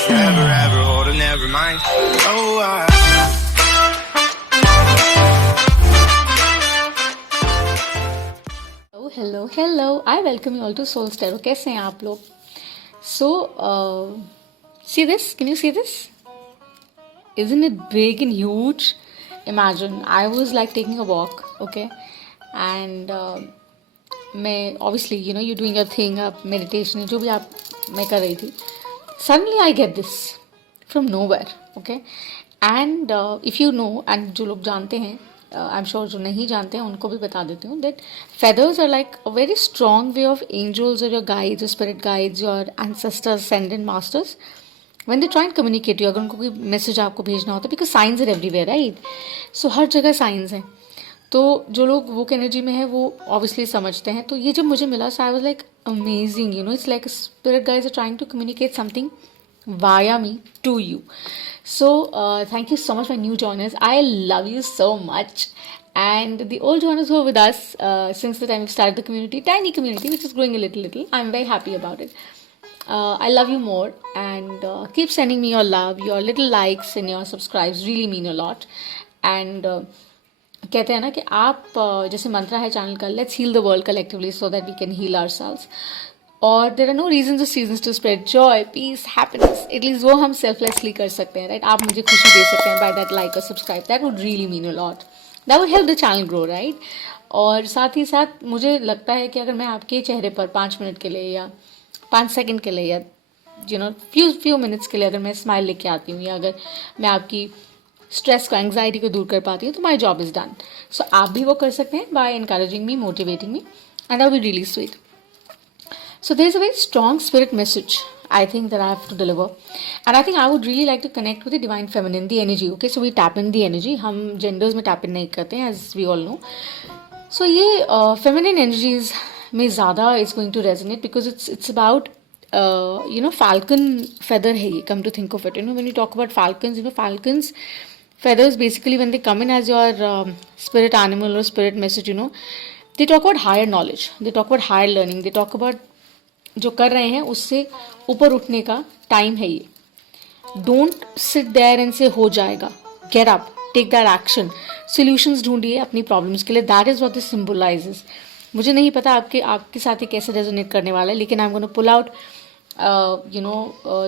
forever, ever hold or never mind. Oh, hello hello I welcome you all to soul स्टेरो. कैसे हैं आप लोग? So see this, can you see this? Isn't it big and huge? Imagine I was like taking a walk, okay, and मैं obviously you're doing your thing, आप meditation जो भी आप मैं कर रही थी. Suddenly I get this from nowhere, okay, and if you know, and जो लोग जानते हैं, I'm sure जो नहीं जानते हैं उनको भी बता देती हूँ that feathers are like a very strong way of angels or your guides, your spirit guides, your ancestors, ascended masters. When they try and communicate you, अगर उनको कोई मैसेज आपको भेजना होता है, because science are everywhere right, so हर जगह science है. तो जो लोग वो एनर्जी में है वो ऑब्वियसली समझते हैं. तो ये जब मुझे मिला, so I was like amazing, it's like spirit guys are trying to communicate something via me to you. So thank you so much, my new joiners. I love you so much. And the old joiners who are with us since the time we started the community, tiny community, which is growing a little, I'm very happy about it. I love you more, and keep sending me your love. Your little likes and your subscribes really mean a lot. And कहते हैं ना कि आप जैसे मंत्रा है channel का, let's heal the world collectively so that we can heal ourselves. और there are no reason or seasons to spread joy, peace, happiness. At least वो हम सेल्फलेसली कर सकते हैं, राइट? आप मुझे खुशी दे सकते हैं बाय दैट लाइक और subscribe. That would really mean a lot. That would help the channel grow, right? और साथ ही साथ मुझे लगता है कि अगर मैं आपके चेहरे पर 5 मिनट के लिए या 5 सेकंड के लिए या फ्यू मिनट्स के लिए अगर मैं स्माइल लेके आती हूँ, या अगर मैं आपकी स्ट्रेस को, एंग्जाइटी को दूर कर पाती हूँ, तो my job is done. So आप भी वो कर सकते हैं by encouraging me, motivating me, and I will be really sweet. So there is a very strong spirit message I think that I have to deliver, and I think I would really like to connect with the divine feminine, the energy. Okay, so we tap in the energy. हम genders में tap in नहीं करते हैं, as we all know. So ये feminine energies में ज़्यादा is going to resonate because it's about falcon feather है ये. Come to think of it, when you talk about falcons, falcons feathers basically when they come in as your spirit animal or spirit message, they talk about higher knowledge, they talk about higher learning, they talk about जो कर रहे हैं उससे ऊपर उठने का time है ये. डोंट सिट देयर एंड से हो जाएगा. Get up, take that action, solutions ढूंढिए अपनी प्रॉब्लम्स के लिए. That is what this symbolises. मुझे नहीं पता आपके साथ ये कैसे रेजोनेट करने वाला है, लेकिन I am gonna pull out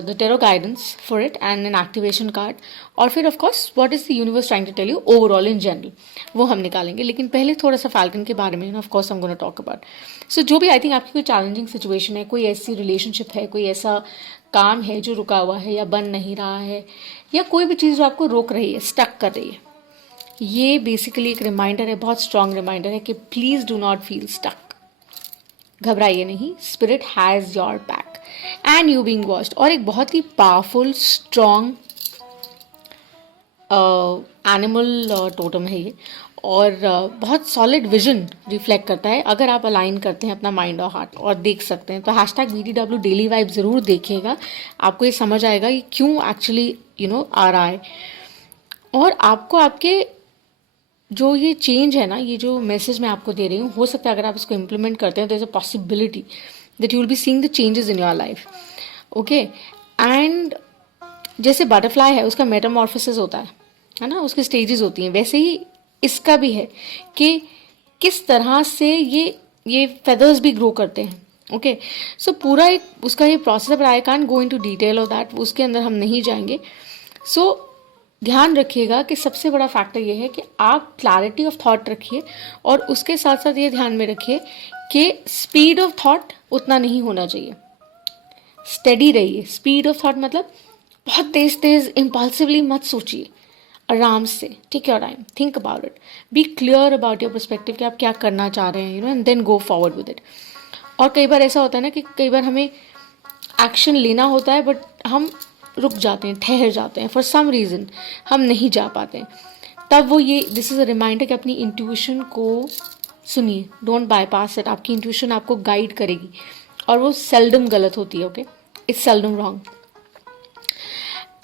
the tarot guidance for it and an activation card, और फिर of course what is the universe trying to tell you overall in general, वो हम निकालेंगे. लेकिन पहले थोड़ा सा फाल्कन के बारे में of course I'm going to talk about. So जो भी I think आपकी कोई चैलेंजिंग सिचुएशन है, कोई ऐसी रिलेशनशिप है, कोई ऐसा काम है जो रुका हुआ है या बन नहीं रहा है, या कोई भी चीज़ जो आपको रोक रही है, स्टक कर रही है, ये बेसिकली एक रिमाइंडर है, बहुत स्ट्रांग रिमाइंडर है कि please do not feel stuck. घबराइए नहीं, spirit has your back and you being watched. और एक बहुत ही पावरफुल स्ट्रॉन्ग एनिमल टोटम है ये, और बहुत सॉलिड विजन रिफ्लेक्ट करता है अगर आप अलाइन करते हैं अपना माइंड और हार्ट. और देख सकते हैं तो #BDW डेली वाइब ज़रूर देखिएगा, आपको ये समझ आएगा ये क्यों एक्चुअली आ रहा है. और आपको आपके जो ये चेंज है ना, ये जो मैसेज मैं आपको दे रही हूँ, हो सकता है अगर आप इसको इम्प्लीमेंट करते हैं तो is a possibility that you will be seeing the changes in your life. Okay, and जैसे बटरफ्लाई है, उसका मेटामॉर्फोसिस होता है ना, उसकी स्टेजेस होती हैं, वैसे ही इसका भी है कि किस तरह से ये फेदर्स भी ग्रो करते हैं. ओके, सो पूरा एक उसका ये प्रोसेस है, but I can't go into detail of that, उसके अंदर हम नहीं जाएंगे. सो ध्यान रखिएगा कि सबसे बड़ा फैक्टर ये है कि आप क्लैरिटी ऑफ थॉट रखिए, और उसके साथ साथ ये ध्यान में रखिए कि स्पीड ऑफ थॉट उतना नहीं होना चाहिए. स्टेडी रहिए. स्पीड ऑफ थॉट मतलब बहुत तेज तेज इम्पल्सिवली मत सोचिए, आराम से, take your time, think about it, be clear about your perspective कि आप क्या करना चाह रहे हैं, and then go forward with it. और कई बार ऐसा होता है ना कि कई बार हमें एक्शन लेना होता है, बट हम रुक जाते हैं, ठहर जाते हैं, फॉर सम रीज़न हम नहीं जा पाते हैं. तब वो ये दिस इज़ अ रिमाइंडर कि अपनी इंट्यूशन को सुनिए, डोंट बाईपास इट. आपकी इंट्यूशन आपको गाइड करेगी, और वो सेल्डम गलत होती है. Okay, it's seldom wrong.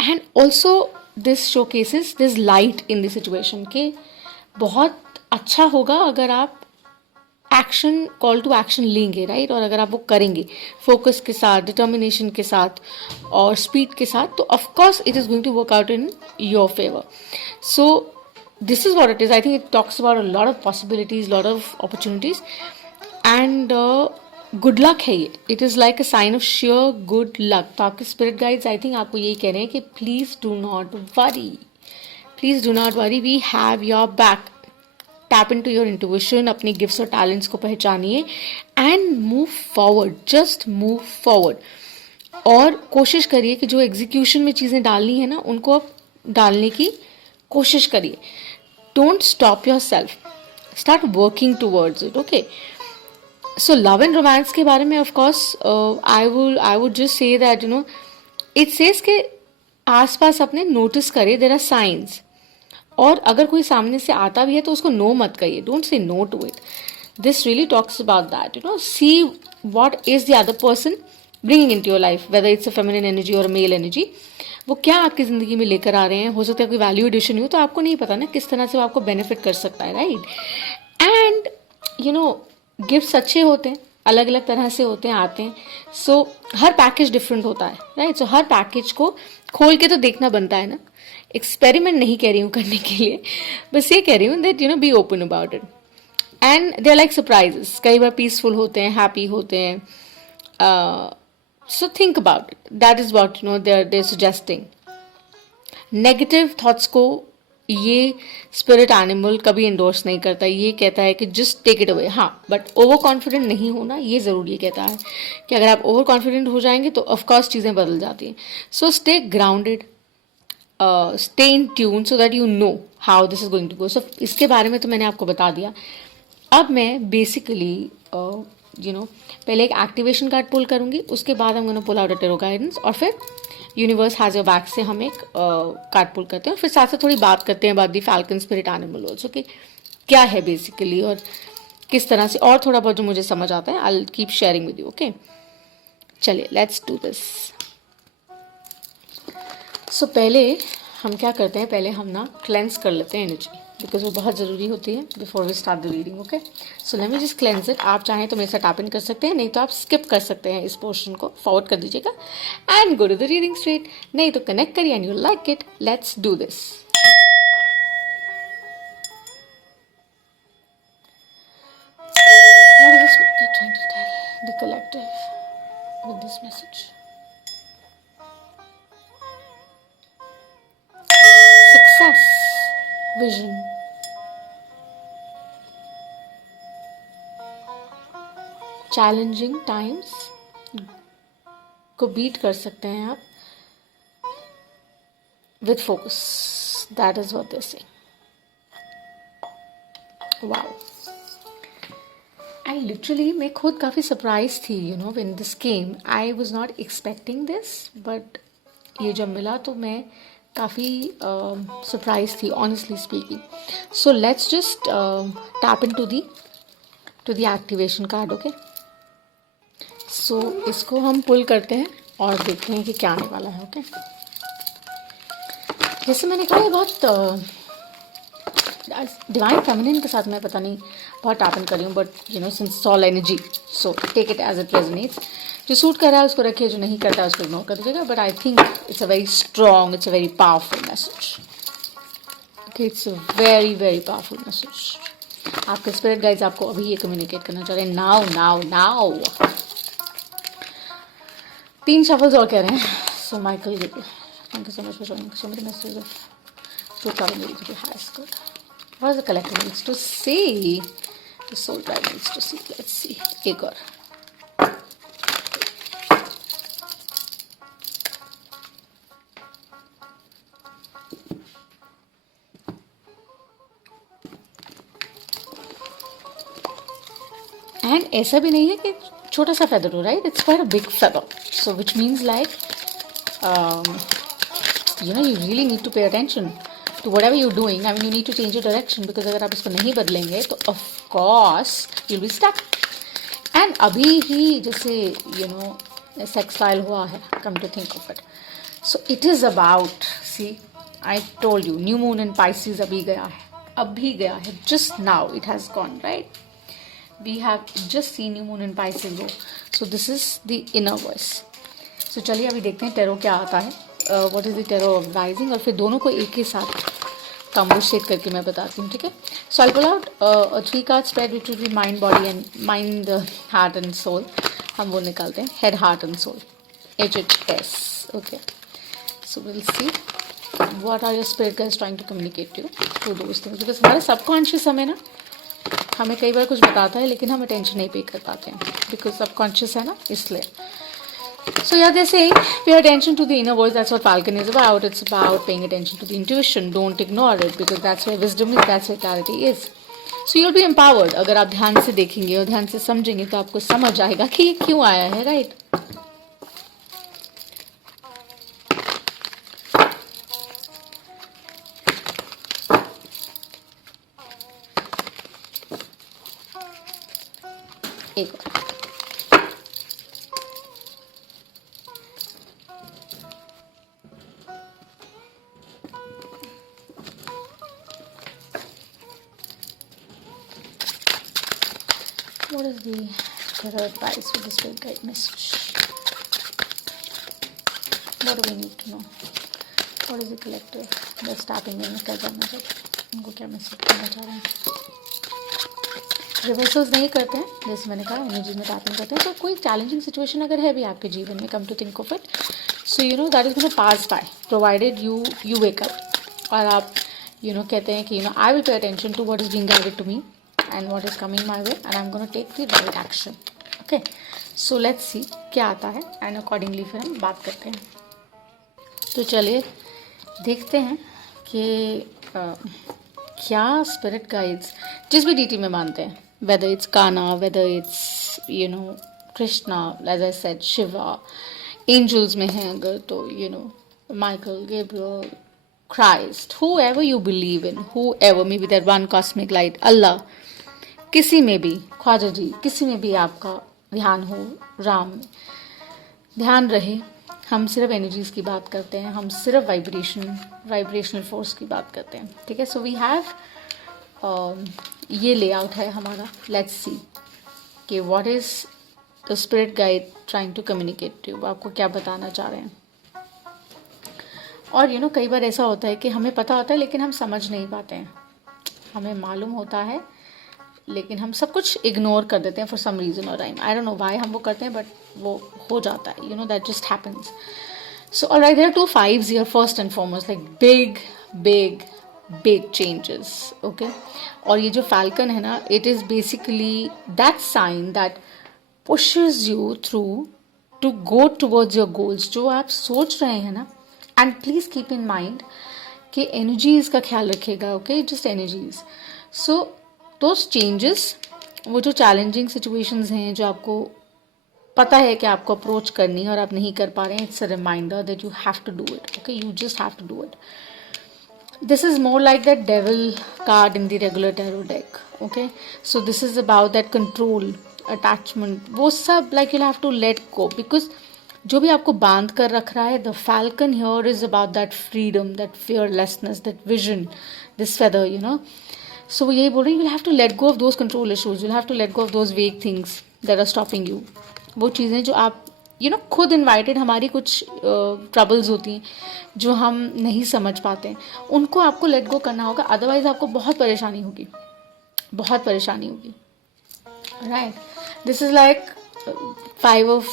And also this show cases this light in this situation, कि बहुत अच्छा होगा अगर आप एक्शन, कॉल टू एक्शन लेंगे, राइट? और अगर आप वो करेंगे फोकस के साथ, डिटर्मिनेशन के साथ और स्पीड के साथ, तो of course it is going to work out in your favour. So this is what it is. I think it talks about a lot of possibilities, lot of opportunities, and good luck है ये. It is like a sign of sheer good luck. तो आपके spirit guides I think आपको यही कह रहे हैं कि please do not worry. Please do not worry. We have your back. Tap into your intuition, अपनी gifts और talents को पहचानिए and move forward. Just move forward. और कोशिश करिए कि जो एग्जीक्यूशन में चीज़ें डालनी है ना, उनको आप डालने की कोशिश करिए. Don't stop yourself. Start working towards it. Okay. So love and romance के बारे में of course I would just say that it says कि आसपास अपने notice करे, there are signs. और अगर कोई सामने से आता भी है तो उसको no मत कहिए. Don't say no to it. This really talks about that. See what is the other person bringing into your life, whether it's a feminine energy or a male energy. वो क्या आपकी ज़िंदगी में लेकर आ रहे हैं. हो सकता है कोई वैल्यू एडिशन हो, तो आपको नहीं पता ना किस तरह से वो आपको बेनिफिट कर सकता है, राइट? एंड गिफ्ट्स अच्छे होते हैं, अलग अलग तरह से होते हैं, आते हैं. सो हर पैकेज डिफरेंट होता है, राइट? सो हर पैकेज को खोल के तो देखना बनता है ना. एक्सपेरिमेंट नहीं कह रही हूँ करने के लिए, बस ये कह रही हूँ that be open about it. And they are like surprises. कई बार पीसफुल होते हैं, हैप्पी होते हैं. So think about it. That is what they're suggesting. Negative thoughts को ये spirit animal कभी endorse नहीं करता. ये कहता है कि just take it away. हाँ, but over confident नहीं होना, ये ज़रूर ये कहता है कि अगर आप over confident हो जाएंगे तो of course चीज़ें बदल जाती हैं. So stay grounded, stay in tune so that you know how this is going to go. So इसके बारे में तो मैंने आपको बता दिया. अब मैं basically पहले एक एक्टिवेशन कार्ड पुल करूंगी, उसके बाद हम gonna pull out a tarot guidance, और फिर यूनिवर्स हैज योर बैक से हम एक कार्ड पुल करते हैं, और फिर साथ साथ थोड़ी बात करते हैं about the falcon spirit animal also कि क्या है बेसिकली और किस तरह से, और थोड़ा बहुत जो मुझे समझ आता है I will keep sharing with you. Okay, चलिए लेट्स डू दिस. सो पहले हम क्या करते हैं, पहले हम ना क्लेंस कर लेते हैं एनर्जी, बिकॉज वो बहुत ज़रूरी होती है before we start the reading. Okay, so let me just cleanse it. आप चाहें तो मेरे साथ टैप इन कर सकते हैं, नहीं तो आप स्किप कर सकते हैं, इस पोर्शन को फॉरवर्ड कर दीजिएगा and go to the reading straight. नहीं तो कनेक्ट करिए and you like it. Let's do this. What is this book trying to tell the collective with this message? Success, vision, challenging times को beat कर सकते हैं आप with focus. That is what they say. Wow, I literally मैं खुद काफ़ी surprise थी when this came. I was not expecting this, but ये जब मिला तो मैं काफ़ी सरप्राइज थी, honestly speaking. So let's just tap into the activation card. Okay, so इसको हम पुल करते हैं और देखते हैं कि क्या आने वाला है. ओके, जैसे मैंने कहा ये बहुत डिवाइन फेमिनिन के साथ मैं पता नहीं बहुत टैप इन कर रही हूँ, but since all energy, so take it as it resonates. जो सूट कर रहा है उसको रखिए, जो नहीं करता है उसको इग्नोर कर दीजिएगा. But I think it's a very strong, it's a very powerful message. Okay, it's a very very powerful message. आपके स्पिरिट गाइड्स आपको अभी ये कम्युनिकेट करना चाह रहे हैं. नाउ नाउ नाउ 3 शफल्स और कह रहे हैं. So Michael, thank you so much for joining. So many messages of to travel to the highest good. What is the collective needs to see, the soul guide needs to see. Let's see. एक और. And ऐसा भी नहीं है कि छोटा सा feather हो, right? It's quite a big feather, so which means like you really need to pay attention to whatever you're doing. I mean, you need to change your direction, because अगर आप इसको नहीं बदलेंगे तो of course you'll be stuck. and अभी ही जैसे sex file हुआ है, come to think of it, so it is about, see, I told you, new moon in Pisces अभी गया है, just now it has gone, right? we have just seen new moon in Pisces go. So this is the inner voice. So चलिए अभी देखते हैं tarot क्या आता है, what is the tarot of rising, और फिर दोनों को एक ही साथ कॉन्वर्सेट करके मैं बताती हूँ, ठीक है. So I pull out 3 card spread which will be mind, body and mind, heart and soul. हम वो निकालते हैं, head, heart and soul, HHS. Okay, so will see what are your spirit guides trying to communicate to you through those things. Because हमारा subconscious हमें कई बार कुछ बताता है लेकिन हम अटेंशन नहीं पे कर पाते हैं, बिकॉज सबकॉन्शियस है ना, इसलिए. So yeah, they're saying pay attention to the inner voice. That's what Falcon is about. It's about paying attention to the intuition. Don't ignore it, because that's where wisdom is, that's where clarity is. So you'll be empowered. अगर आप ध्यान से देखेंगे और ध्यान से समझेंगे तो आपको समझ आएगा कि ये क्यों आया है, राइट. एक what is the tarot advice with the spirit guide message? What do we need to know? What is the collective that's tapping in? क्या करना चाहते, उनको क्या मैसेज करना चाह रहे हैं. रिवर्सल्स नहीं करते हैं, जैसे मैंने कहा एनर्जी में टैपिंग करते हैं. तो कोई चैलेंजिंग सिचुएशन अगर है भी आपके जीवन में, come to think of it, so you know that is gonna pass by provided you wake up. और आप कहते हैं कि I will pay attention to what is being guided to me and what is coming my way and I am gonna take the right action. Okay, so let's see क्या आता है and accordingly फिर हम बात करते हैं. तो चलिए देखते हैं कि क्या स्पिरिट गाइड्स जिस भी डीटी में मानते हैं, whether it's Kana, whether it's Krishna, as I said, Shiva, angels में हैं अगर तो Michael, Gabriel, Christ, whoever you believe in, whoever, maybe that one cosmic light, Allah, किसी में भी, ख्वाजा जी, किसी में भी आपका ध्यान हो, राम में ध्यान रहे. हम सिर्फ एनर्जीज की बात करते हैं, हम सिर्फ वाइब्रेशनल फोर्स की बात करते हैं, ठीक है. सो वी हैव ये लेआउट है हमारा. लेट्स सी कि what is the spirit guide trying to communicate to you, आपको क्या बताना चाह रहे हैं. और कई बार ऐसा होता है कि हमें पता होता है लेकिन हम समझ नहीं पाते हैं. हमें मालूम होता है लेकिन हम सब कुछ इग्नोर कर देते हैं for some reason or time. I don't know why हम वो करते हैं, बट वो हो जाता है, that just happens. So alright, there are 2 5s here. First and foremost, like big changes. okay, और ये जो falcon है ना, it is basically that sign that pushes you through to go towards your goals. जो आप सोच रहे हैं ना, and please keep in mind कि energies का ख्याल रखिएगा. okay, just energies. so those changes, वो जो challenging situations हैं जो आपको पता है कि आपको अप्रोच करनी है और आप नहीं कर पा रहे हैं, it's a reminder that you have to do it. okay, you just have to do it. This is more like that devil card in the regular tarot deck. okay, so this is about that control, attachment, वो सब like you'll have to let go, because जो भी आपको बांध कर रख रहा है, the falcon here is about that freedom, that fearlessness, that vision, this feather, so वो यही बोल रहे हैं, you'll have to let go of those control issues, you'll have to let go of those vague things that are stopping you. वो चीज़ें जो आप खुद इन्वाइटेड, हमारी कुछ ट्रबल्स होती हैं जो हम नहीं समझ पाते हैं, उनको आपको लेट गो करना होगा. अदरवाइज आपको बहुत परेशानी होगी. Right, this is like 5 of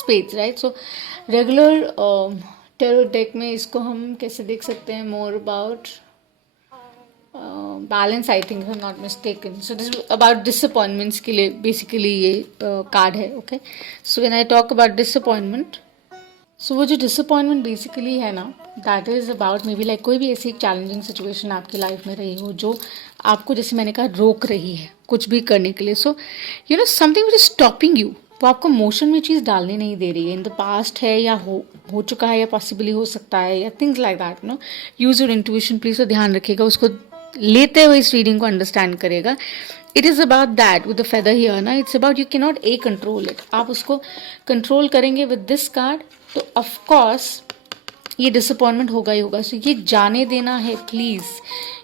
spades, right. So regular tarot deck में इसको हम कैसे देख सकते हैं, more about balance, I think, I am not mistaken. So this about disappointments के लिए बेसिकली ये कार्ड है. Okay, so when I talk about disappointment, so वो जो डिसअपॉइंटमेंट बेसिकली है ना, that is about maybe like कोई भी ऐसी एक चैलेंजिंग सिचुएशन आपकी लाइफ में रही हो जो आपको, जैसे मैंने कहा, रोक रही है कुछ भी करने के लिए. So something which is stopping you, वो आपको मोशन में चीज़ डालने नहीं दे रही है. इन द पास्ट है या हो चुका है या पॉसिबली हो सकता है या things like that. Use your intuition please. तो ध्यान रखिएगा, उसको लेते हुए इस रीडिंग को अंडरस्टैंड करेगा. It is about that with the feather here ना, it's about you can not control it. आप उसको कंट्रोल करेंगे विद दिस कार्ड तो ऑफकोर्स ये डिसअपॉइंटमेंट होगा ही होगा. सो ये जाने देना है प्लीज़.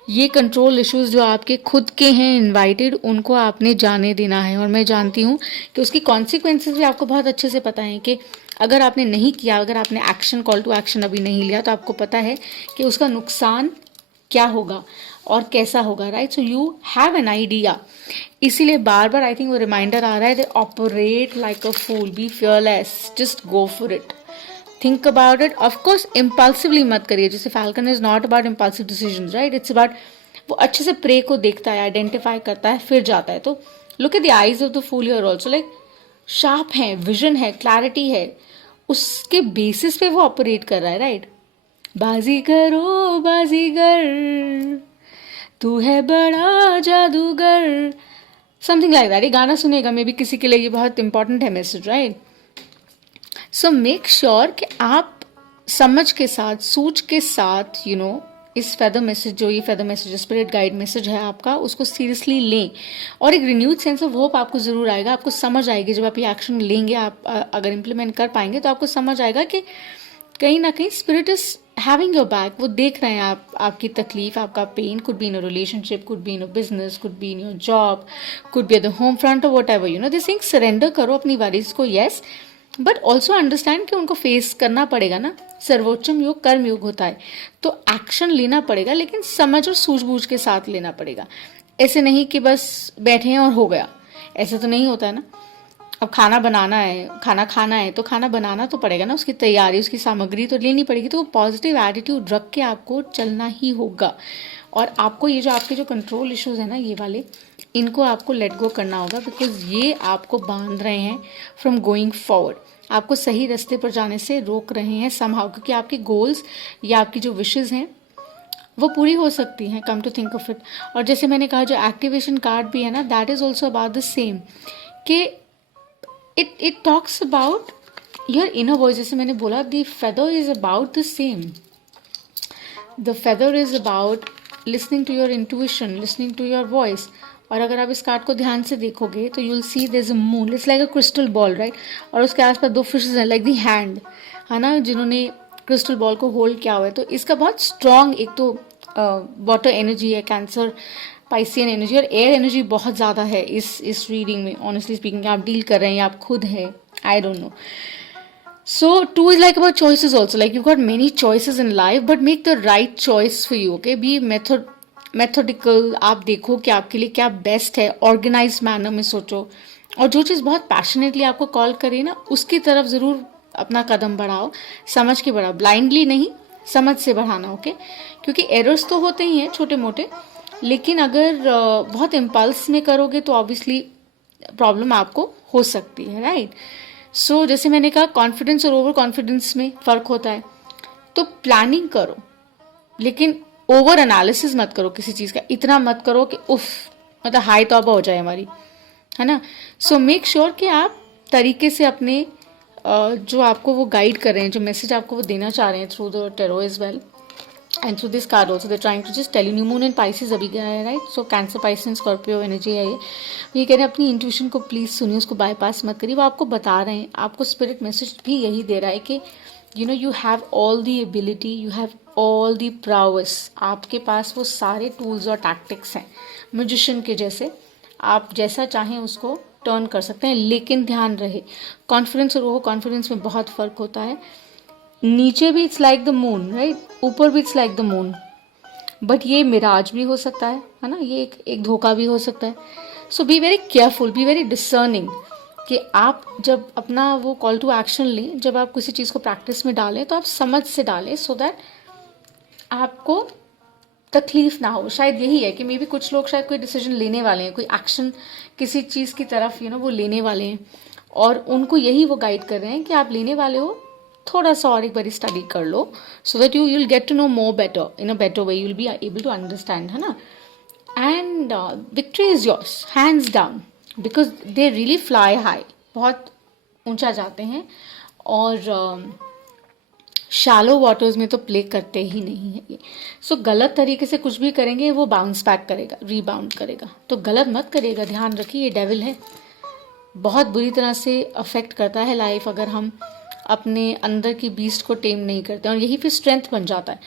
ये कंट्रोल इश्यूज जो आपके खुद के हैं इनवाइटेड, उनको आपने जाने देना है। और मैं जानती हूँ कि उसकी कॉन्सिक्वेंसेज भी आपको बहुत अच्छे से पता है कि अगर आपने नहीं किया, अगर आपने एक्शन, कॉल टू एक्शन अभी नहीं लिया, तो आपको पता है कि उसका नुकसान क्या होगा और कैसा होगा, right? So you have an idea. इसीलिए बार बार आई थिंक वो रिमाइंडर आ रहा है, operate like a fool, be fearless, just go for it, think about it. Of course impulsively मत करिए, जैसे falcon is not about impulsive decision, right? It's about वो अच्छे से प्रे को देखता है, आइडेंटिफाई करता है, फिर जाता है। तो look at the eyes of the fool here also, like sharp है, विजन है, क्लैरिटी है, उसके बेसिस पे वो ऑपरेट कर रहा है, राइट? बाजीगर ओ बाजीगर, तू है बड़ा जादूगर, समथिंग लाइक दैट। ये गाना सुनेगा, मे बी किसी के लिए ये बहुत इंपॉर्टेंट है मैसेज, राइट? सो मेक श्योर कि आप समझ के साथ, सूझ के साथ, यू नो, इस फेदर मैसेज, जो ये feather message, spirit guide message है आपका, उसको सीरियसली लें। और एक रिन्यूड सेंस ऑफ होप आपको ज़रूर आएगा, आपको समझ आएगी जब आप ये एक्शन लेंगे, आप अगर इम्प्लीमेंट कर पाएंगे तो आपको समझ आएगा कि कहीं ना कहीं spirit is having your back. वो देख रहे हैं आपकी तकलीफ, आपका pain, could be in a relationship, could be in a business, could be in your job, could be at the home front और whatever, you know, this thing. Surrender करो अपनी वरीज को, येस, बट ऑल्सो अंडरस्टैंड कि उनको face करना पड़ेगा ना। सर्वोच्चम योग कर्म योग होता है, तो एक्शन लेना पड़ेगा, लेकिन समझ और सूझबूझ के साथ लेना पड़ेगा। ऐसे नहीं कि बस बैठे हैं और हो गया, ऐसे तो नहीं होता है ना। अब खाना बनाना है, खाना खाना है, तो खाना बनाना तो पड़ेगा ना, उसकी तैयारी, उसकी सामग्री तो लेनी पड़ेगी। तो पॉजिटिव एटीट्यूड रख के आपको चलना ही होगा। और आपको ये जो आपके जो कंट्रोल इश्यूज है ना, ये वाले, इनको आपको लेट गो करना होगा, बिकॉज ये आपको बांध रहे हैं फ्रॉम गोइंग फॉरवर्ड, आपको सही रास्ते पर जाने से रोक रहे हैं समहाउ, क्योंकि आपके गोल्स या आपकी जो विशेज़ हैं वो पूरी हो सकती हैं, come to think of it. और जैसे मैंने कहा, जो एक्टिवेशन कार्ड भी है ना, that is also about the same, कि it talks about your inner voice. जैसे मैंने बोला, the feather is about the same. The feather is about listening to your intuition, listening to your voice. और अगर आप इस कार्ड को ध्यान से देखोगे तो you'll see there's a moon. It's like a crystal ball, right? और उसके आसपास दो फिशेस हैं, like the hand, है ना, जिन्होंने क्रिस्टल बॉल को होल्ड किया हुआ है। तो इसका बहुत स्ट्रॉन्ग, एक तो वाटर एनर्जी है, कैंसर पाइसियन एनर्जी और एयर एनर्जी बहुत ज़्यादा है इस रीडिंग में। ऑनेस्टली स्पीकिंग, आप डील कर रहे हैं या आप खुद हैं, I don't know. So two is like about choices also, like you got many choices in life, but make the right choice for you, okay? Be methodical, आप देखो कि आपके लिए क्या बेस्ट है, ऑर्गेनाइज मैनर में सोचो, और जो चीज़ बहुत पैशनेटली आपको कॉल करे ना, उसकी तरफ ज़रूर अपना कदम बढ़ाओ, समझ के बढ़ाओ, ब्लाइंडली नहीं, समझ से बढ़ाना, ओके? क्योंकि एरर्स तो होते ही हैं छोटे मोटे, लेकिन अगर बहुत इम्पल्स में करोगे तो ऑब्वियसली प्रॉब्लम आपको हो सकती है, राइट? सो जैसे मैंने कहा, कॉन्फिडेंस और ओवर कॉन्फिडेंस में फ़र्क होता है। तो प्लानिंग करो, लेकिन ओवर एनालिसिस मत करो किसी चीज़ का, इतना मत करो कि उफ, मतलब हाई तौबा हो जाए हमारी, है ना? सो मेक श्योर कि आप तरीके से अपने जो आपको वो गाइड कर रहे हैं, जो मैसेज आपको वो देना चाह रहे हैं through the tarot as well, and through this card also they're trying to just tell you, new moon in Pisces अभी गया है, राइट? सो कैंसर, Pisces, स्कॉर्पियो एनर्जी है ये कह रहे हैं अपनी इंट्यूशन को प्लीज सुनिए, उसको बाईपास मत करिए। वो आपको बता रहे हैं, आपको स्पिरिट मैसेज भी यही दे रहा है कि you know, you have all the ability, you have all the प्राउस, आपके पास वो सारे टूल्स और टैक्टिक्स हैं, म्यूजिशियन के जैसे, आप जैसा चाहें उसको टर्न कर सकते हैं। लेकिन ध्यान रहे, कॉन्फिडेंस और ओवर कॉन्फिडेंस में बहुत फर्क होता है। नीचे भी it's like the moon, right? ऊपर भी it's like the moon, but ये मिराज भी हो सकता है ना, ये एक धोखा भी हो सकता है। So be very careful, be very discerning, कि आप जब अपना वो कॉल टू एक्शन लें, जब आप किसी चीज़ को प्रैक्टिस में डालें, तो आप समझ से डालें, सो दैट आपको तकलीफ ना हो। शायद यही है कि मे बी कुछ लोग शायद कोई डिसीजन लेने वाले हैं, कोई एक्शन किसी चीज़ की तरफ, यू नो, वो लेने वाले हैं, और उनको यही वो गाइड कर रहे हैं कि आप लेने वाले हो, थोड़ा सा और एक बार स्टडी कर लो, so that you will get to know more better, in a better way, you will be able to understand, है ना? And victory is yours, hands down, because they really fly high, बहुत ऊंचा जाते हैं, और shallow waters में तो play करते ही नहीं है ये। सो गलत तरीके से कुछ भी करेंगे वो बाउंस बैक करेगा, रीबाउंड करेगा, तो गलत मत करिएगा, ध्यान रखिए, ये डेविल है, बहुत बुरी तरह से अफेक्ट करता है लाइफ अगर हम अपने अंदर की बीस्ट को टेम नहीं करते, और यही फिर स्ट्रेंथ बन जाता है।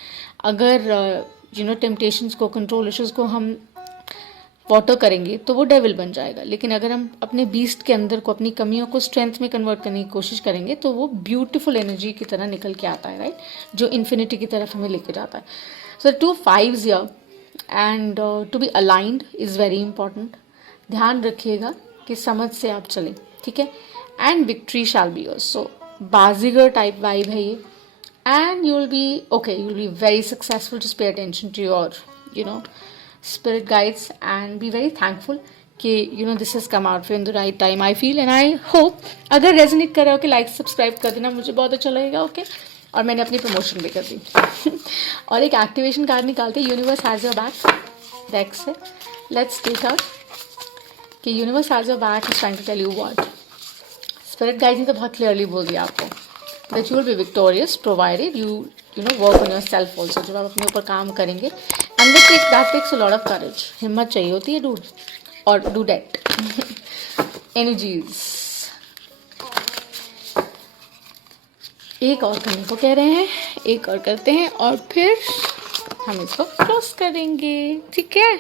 अगर टेम्पटेशंस को, कंट्रोल इश्यूज को हम वाटर करेंगे तो वो डेविल बन जाएगा। लेकिन अगर हम अपने बीस्ट के अंदर को, अपनी कमियों को स्ट्रेंथ में कन्वर्ट करने की कोशिश करेंगे तो वो ब्यूटीफुल एनर्जी की तरह निकल के आता है, राइट, जो इन्फिनिटी की तरफ हमें लेके जाता है। So 2 5s here and to be aligned is very important. ध्यान रखिएगा कि समझ से आप चलें, ठीक है। And victory shall be yours. So Baazigar type vibe है ये, and you will be okay, you will be very successful. Just pay attention to your spirit guides and be very thankful कि this has come out for in the right time, I feel, and I hope अगर resonate कर रहा हो कि like subscribe कर देना, मुझे बहुत अच्छा लगेगा, ओके। और मैंने अपनी प्रमोशन भी कर दी और एक एक्टिवेशन कार्ड निकालते, universe has your back deck से। लेट्स टेक आउट कि universe has your back is trying to tell you what. Spirit guide ने तो बहुत क्लियरली बोल दिया आपको that you will be victorious provided you work on yourself also। जब आप अपने ऊपर काम करेंगे, and that takes a lot of courage, हिम्मत चाहिए होती है डूड, और डू डेट एनर्जीज। एक और करने को कह रहे हैं, एक और करते हैं और फिर हम इसको क्लोज करेंगे, ठीक है।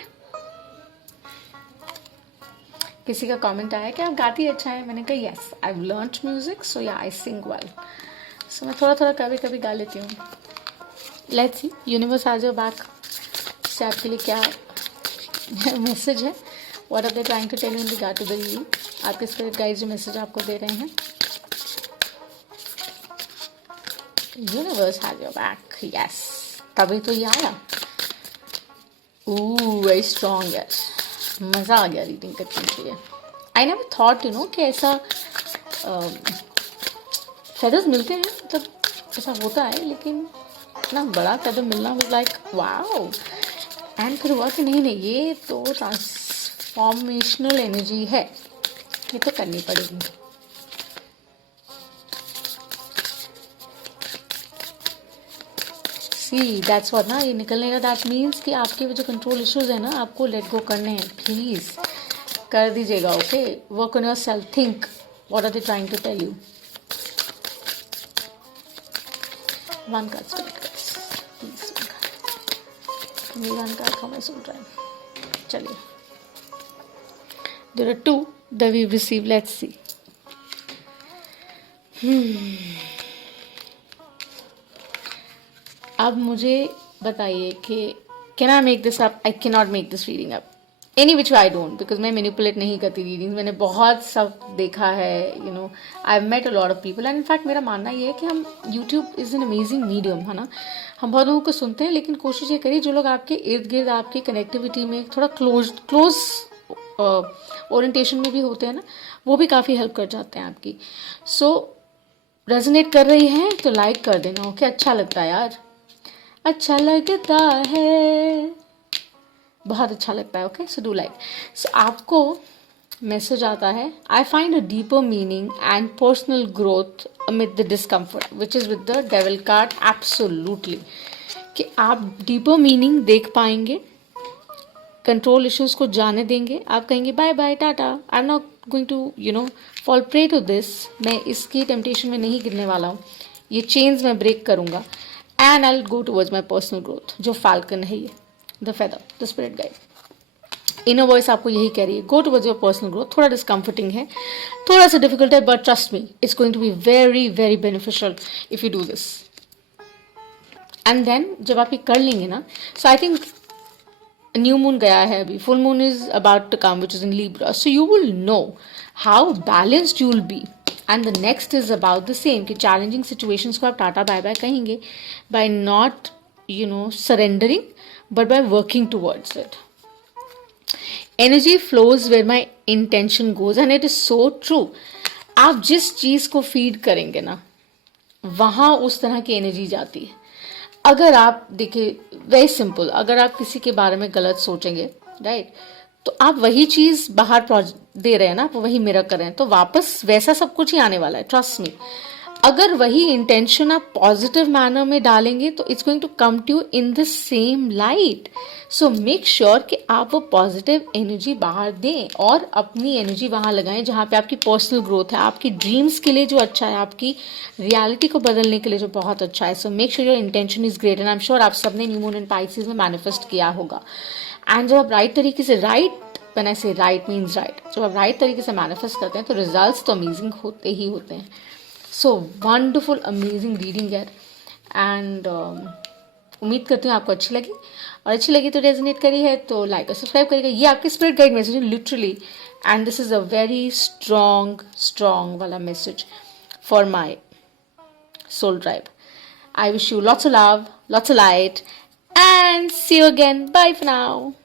किसी का कमेंट आया कि आप गाती अच्छा है, मैंने कहा yes, I have learned music, so yeah I Singh well. सो मैं थोड़ा थोड़ा कभी कभी गा लेती हूँ। लेट्स सी यूनिवर्स आज योर बैक से आपके लिए क्या मैसेज है, what are they trying to tell you in regard to the reading. आपके स्पिरिट गाइड जो मैसेज आपको दे रहे हैं, universe has your back, yes, तभी तो ये आया। वेरी स्ट्रॉन्ग यार, मज़ा आ गया रीडिंग करने के लिए। आई नेवर थॉट कि ऐसा फेदर्स मिलते हैं, मतलब ऐसा होता है, लेकिन इतना बड़ा फेदर मिलना वाज लाइक वाओ। एंड फिर हुआ कि नहीं, ये तो ट्रांसफॉर्मेशनल एनर्जी है, ये तो करनी पड़ेगी। सी दैट्स व्हाट ना, ये निकलने का दैट मीन्स कि आपके जो कंट्रोल इश्यूज है ना, आपको लेट गो करने हैं। प्लीज कर दीजिएगा, okay. Work on your self, think what are they trying to tell you. One card spirit guides, please one card for my soul tribe. चलिए, there are 2 that we receive, let's see। अब मुझे बताइए कि can I make this up? I can not make this reading up any which way I don't, because मैं manipulate नहीं करती reading. मैंने बहुत सब देखा है, I have met a lot of people, and in fact मेरा मानना ये है कि हम YouTube is an amazing medium, है ना। हम बहुत लोगों को सुनते हैं, लेकिन कोशिश ये करिए जो लोग आपके इर्द गिर्द आपकी कनेक्टिविटी में थोड़ा क्लोज ओरिएंटेशन में भी होते हैं ना, वो भी काफ़ी हेल्प कर जाते हैं आपकी। सो रेजोनेट कर रही है तो लाइक कर देना, ओके। अच्छा लगता है यार, अच्छा लगता है, बहुत अच्छा लगता है, okay. So do like. So आपको मैसेज आता है, I find a deeper meaning and personal growth amid the discomfort, which is with the devil card. Absolutely, कि आप डीपर मीनिंग देख पाएंगे, कंट्रोल इश्यूज को जाने देंगे। आप कहेंगे bye bye tata, I am not going to fall prey to this. मैं इसकी टेम्पटेशन में नहीं गिरने वाला हूँ, ये चेन्स मैं ब्रेक करूँगा, and I will go towards my personal growth. जो फाल्कन है, ये the feather, the spirit guide, inner voice आपको यही कह रही है, go towards your personal growth. थोड़ा डिस्कम्फर्टिंग है, थोड़ा सा डिफिकल्ट है, but trust me, it's going to be very very beneficial if you do this. And then जब आप ये कर लेंगे ना, so I think new moon गया है अभी, full moon is about to come which is in Libra, so you will know how balanced you will be. And the next is about the same, कि challenging situations को आप tata bye bye कहेंगे by not surrendering, but by working towards it. Energy flows where my intention goes, and it is so true. आप जिस चीज को feed करेंगे ना, वहां उस तरह की एनर्जी जाती है। अगर आप देखिए, वेरी सिंपल, अगर आप किसी के बारे में गलत सोचेंगे, राइट, तो आप वही चीज बाहर दे रहे हैं ना, आप वही मिरर कर रहे हैं, तो वापस वैसा सब कुछ ही आने वाला है, ट्रस्ट मी। अगर वही इंटेंशन आप पॉजिटिव मैनर में डालेंगे तो it's going to come to you in the same light. So make sure कि आप वो पॉजिटिव एनर्जी बाहर दें और अपनी एनर्जी वहाँ लगाएं जहाँ पे आपकी पर्सनल ग्रोथ है, आपकी ड्रीम्स के लिए जो अच्छा है, आपकी रियलिटी को बदलने के लिए जो बहुत अच्छा है. सो make sure your intention is great and I am sure आप सबने न्यू मून एंड पाइसेस में मैनिफेस्ट किया होगा. एंड जब आप राइट तरीके से व्हेन आई से राइट मीन्स राइट, जब आप राइट तरीके से मैनिफेस्ट करते हैं तो रिजल्ट्स तो अमेजिंग होते ही होते हैं. सो वंडरफुल अमेजिंग रीडिंग है एंड उम्मीद करती हूँ आपको अच्छी लगी, और अच्छी लगी तो रेजोनेट करी है तो लाइक और सब्सक्राइब करिएगा. ये आपकी स्पिरिट गाइड मैसेज है literally, and this is a very strong वाला message for my soul tribe. I wish you lots of love, lots of light, and see you again. Bye for now.